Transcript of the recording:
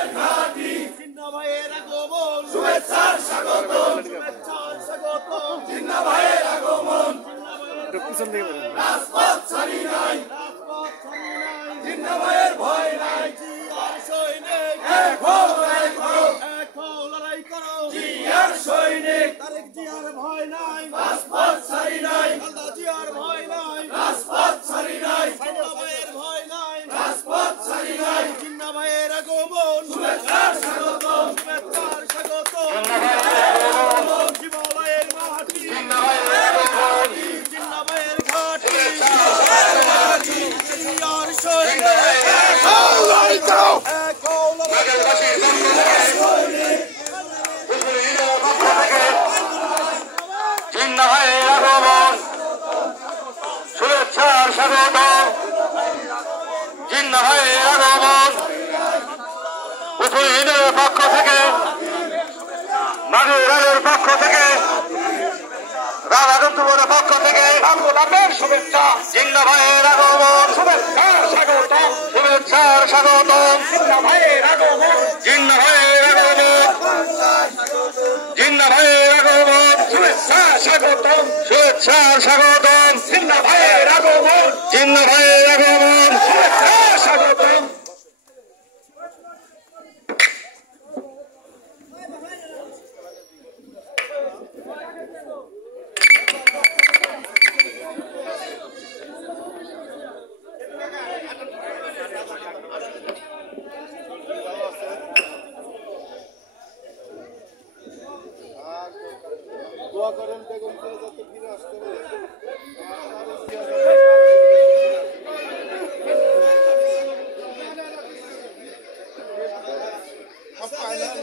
জিন্না ভাইয়ের আগমন শুভেচ্ছার স্বাগতম শুভেচ্ছার স্বাগতম জিন্না ভাইয়ের আগমন রাজপথ ছাড়ি নাই জিন্না ভাইয়ের ভয় নাই জিয়ার সৈনিক এক হও লড়াই করো জিয়ার সৈনিক তারেক জিয়ার ভয় নাই রাজপথ ছাড়ি নাই আল্লাহ জিয়ার ভয় নাই রাজপথ ছাড়ি নাই জিন্না ভাইয়ের ভয় নাই রাজপথ ছাড়ি নাই জিন্না ভাইয়ের আগমন শুভেচ্ছার স্বাগতম শুভেচ্ছার স্বাগতম জিন্না ভাইয়ের মাটি জিন্না ভাইয়ের ঘাটি জিন্না ভাইয়ের ঘাটি জিয়ার সৈনিক এক হও লড়াই করো এক হও লড়াই জিন্না ভাইয়ের আগমন শুভেচ্ছার স্বাগতম জিন্না ভাইয়ের আগমন উসুইনের পক্ষ থেকে মাগুরালের পক্ষ থেকে রাধাকান্তপুরের পক্ষ থেকে শুভেচ্ছা জিন্না ভাইয়ের আগমন শুভেচ্ছার স্বাগতম শুভেচ্ছার স্বাগতম জিন্না ভাইয়ের আগমন জিন্না ভাইয়ের আগমন জিন্না ভাইয়ের আগমন শুভেচ্ছার স্বাগতম শুভেচ্ছার স্বাগতম জিন্না ভাইয়ের আগমন জিন্না ভাইয়ের আগমন শুভেচ্ছার স্বাগতম দোয়া করেন বেগম জিয়া যাতে ফিরে আসতে পারে ফাইনাল